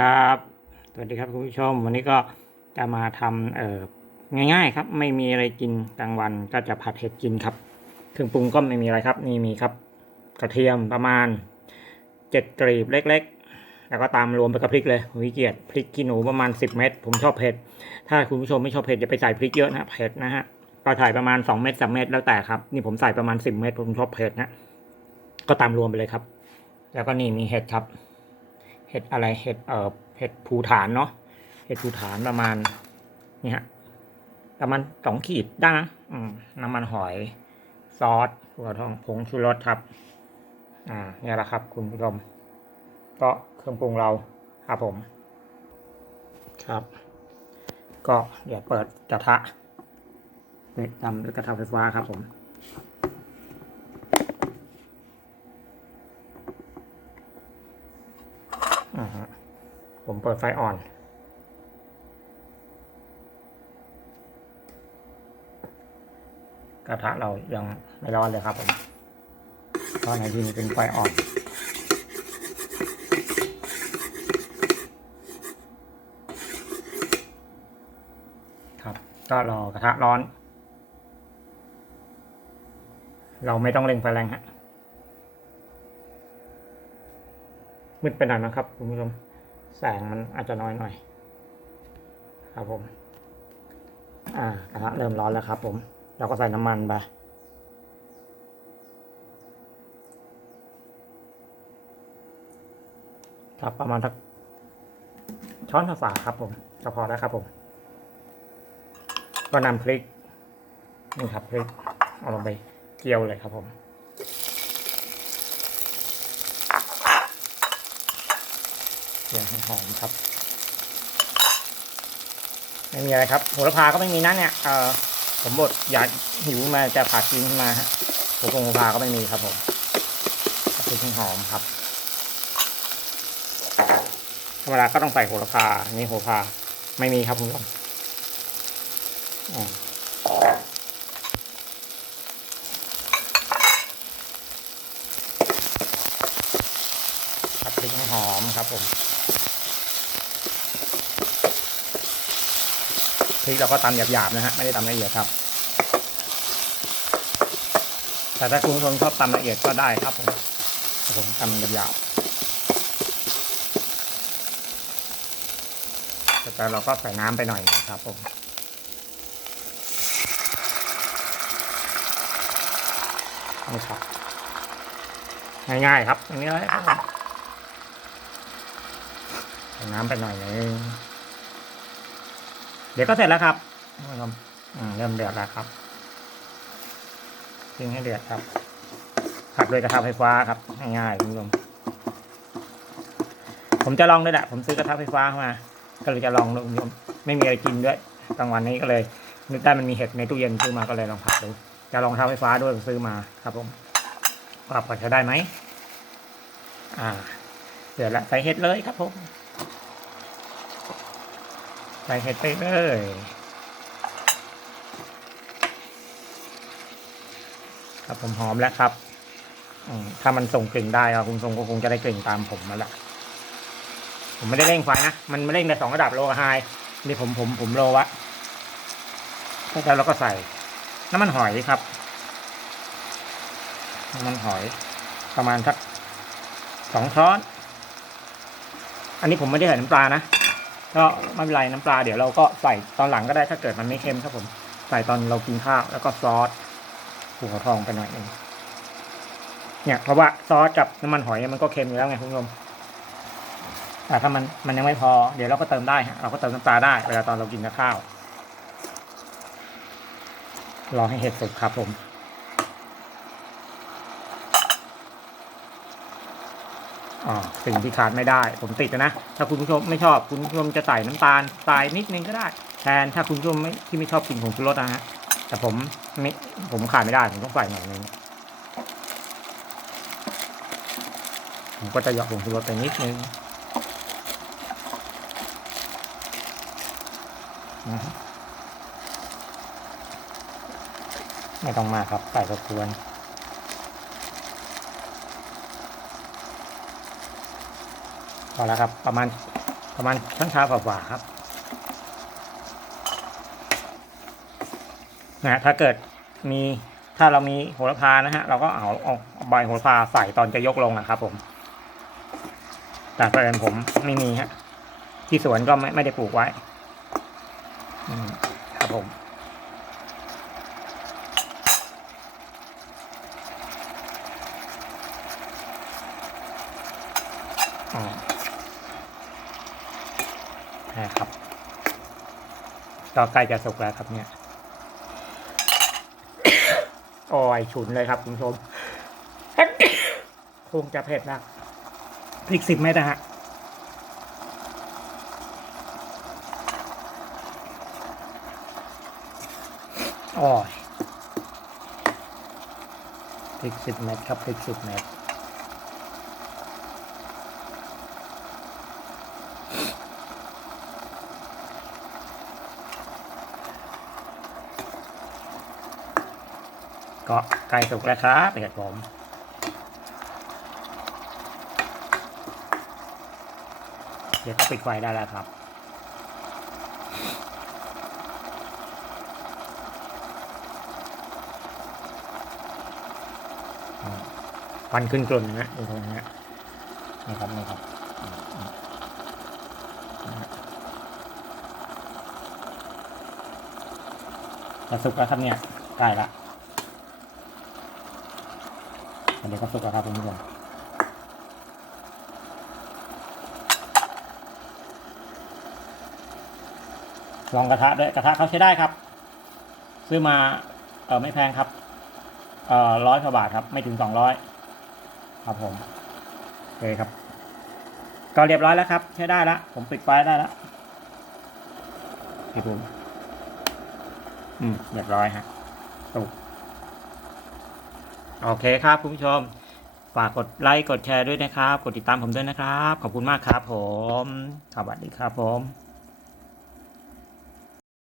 ครับ สวัสดีครับคุณผู้ชม วันนี้ก็จะมาทำเอ่อง่าย ๆ ครับ ไม่มีอะไรกินกลางวันก็จะผัดเห็ดกินครับเครื่องปรุงก็ไม่มีอะไรครับ นี่มีครับ กระเทียมประมาณเจ็ดกรีบเล็ก ๆ แล้วก็ตามรวมไปกับพริกเลยผมขี้เกียจพริกขี้หนูประมาณสิบเม็ดผมชอบเผ็ด ถ้าคุณผู้ชมไม่ชอบเผ็ดอย่าไปใส่พริกเยอะนะเผ็ดนะฮะก็ใส่ประมาณสองเม็ดสามเม็ดแล้วแต่ครับนี่ผมใส่ประมาณสิบเม็ดผมชอบเผ็ดนะก็ตามรวมไปเลยครับ แล้วก็นี่มีเห็ดครับ เห็ดอะไรเห็ดเอ่อเห็ดภูฐานเนาะเห็ดภูฐานประมาณนี่ฮะประมาณสองขีดได้นะอืมน้ำมันหอยซอสถั่วทองผงชูรสครับ อ่าเนี่ยแหละครับคุณผู้ชมก็เครื่องปรุงเราครับผม ครับ ก็เดี๋ยวเปิดกระทะเปิดทำด้วยกระทะไฟฟ้าครับผม อ่าฮะ ผมเปิดไฟอ่อน กระทะเรายังไม่ร้อนเลยครับผมเพราะในที่นี้เป็นไฟอ่อนครับก็รอกระทะร้อน เราไม่ต้องเร่งไฟแรงฮะ มืดไปหน่อยนะครับคุณผู้ชมแสงมันอาจจะน้อยหน่อยครับผม อ่ากระทะเริ่มร้อนแล้วครับ ผม เราก็ใส่น้ำมันไปครับประมาณสักช้อนฝาครับ ผมก็พอแล้วครับ ผม ก็นำพริกนี่ครับพริกเอาลงไปเกี่ยวเลยครับผม เสียงหอมครับไม่มีอะไรครับโหระพาก็ไม่มีนะเนี่ยเออผมบดอยากหิวมาจะผัดกินขึ้นมาฮะโหระพาก็ไม่มีครับผมพริกหอมครับธรรมดาก็ต้องใส่โหระพาอันนี้โหระพาไม่มีครับคุณผู้ชมผัดพริกหอมครับผม พริกเราก็ตำหยาบๆนะฮะไม่ได้ตำละเอียดครับ แต่ถ้าคุณผู้ชมชอบตำละเอียดก็ได้ครับผมผมตำหยาบๆแต่เราก็ใส่น้ำไปหน่อยนะครับผมนี่ครับง่ายๆครับอย่างนี้เลยใส่น้ำไปหน่อยนึง เดี๋ยวก็เสร็จแล้วครับท่านผู้ชมเริ่มเดือดแล้วครับทิ้งให้เดือดครับ ผัดด้วยกระทะไฟฟ้าครับง่ายๆคุณผู้ชมผมจะลองด้วยแหละผมซื้อกระทะไฟฟ้ามา ก็เลยจะลองดูคุณผู้ชมไม่มีอะไรกินด้วยกลางวันนี้ก็เลยนึกได้มันมีเห็ดในตู้เย็นซื้อมาก็เลยลองผัดดูจะลองกระทะไฟฟ้าด้วยผมซื้อมาครับผมว่าพอจะได้ไหมอ่าเดือดละใส่เห็ดเลยครับผม ใส่เห็ดไปเลยครับผมหอมแล้วครับถ้ามันส่งกลิ่นได้อะคุณทรงก็คงจะได้กลิ่นตามผมมาละผมไม่ได้เร่งไฟนะมันไม่เร่งในสองระดับโลกับไฮนี่ผมผมผมโลวะแล้วเราก็ใส่น้ำมันหอยครับน้ำมันหอยประมาณสักสองช้อน อันนี้ผมไม่ได้ใส่น้ำปลานะ ก็ไม่เป็นไรน้ำปลาเดี๋ยวเราก็ใส่ตอนหลังก็ได้ถ้าเกิดมันไม่เค็มครับผม ใส่ตอนเรากินข้าวแล้วก็ซอสหัวทองไปหน่อยหนึงเนี่ยเพราะว่าซอสกับน้ำมันหอยมันก็เค็มอยู่แล้วไงคุณผู้ชมแต่ถ้ามันมันยังไม่พอเดี๋ยวเราก็เติมได้เราก็เติมน้ำปลาได้เวลาตอนเรากินข้าวรอให้เห็ดสุกครับผม อ่า สิ่งที่ขาดไม่ได้ ผมติดนะ ถ้าคุณผู้ชมไม่ชอบคุณผู้ชมจะใส่น้ำตาลทรายนิดนึงก็ได้ แทนถ้าคุณผู้ชมไม่ที่ไม่ชอบกินผงชูรสนะฮะแต่ผมไม่ผมขาดไม่ได้ผมต้องใส่หน่อยนึงผมก็จะหยอกผงชูรสไปนิดนึงนะไม่ต้องมากครับใส่ก็ควร อแล้วครับ ประมาณประมาณช้อนชาฝ่าครับนะถ้าเกิดมีถ้าเรามีโหระพานะฮะเราก็เอาเอาเอาใบโหระพาใส่ตอนจะยกลงนะครับ ผม แต่ประเด็นผมไม่มีฮะที่สวนก็ไม่ไม่ได้ปลูกไว้ครับผมอ๋อ ใช่ครับก็ใกล้จะสุกแล้วครับเนี่ยโอ้ยฉุนเลยครับคุณผู้ชมคงจะเผ็ดนะพริกสิบเม็ดนะฮะโอ้ยพริกสิบเม็ดครับพริกสิบเม็ด ก็ใกล้สุกแล้วครับเด็กผมเดี๋ยวก็ปิดไฟได้แล้วครับอืมควันขึ้นกลุ่นนะฮะดูตรงนี้นะนี่ครับนี่ครับจะสุกแล้วครับเนี่ยใกล้ละ เดี๋ยวก็สุกแล้วครับคุณผู้ชมลองกระทะด้วยกระทะเขาใช้ได้ครับ ซื้อมาเออไม่แพงครับเออร้อยกว่าบาทครับ ไม่ถึงสองร้อยครับผมโอเคครับ ก็เรียบร้อยแล้วครับ ใช้ได้แล้วผมปิดไฟได้แล้วครับผมอืมเรียบร้อยฮะสุก โอเคครับคุณผู้ชม ฝากกดไลค์กดแชร์ด้วยนะครับ กดติดตามผมด้วยนะครับ ขอบคุณมากครับผม สวัสดีครับผม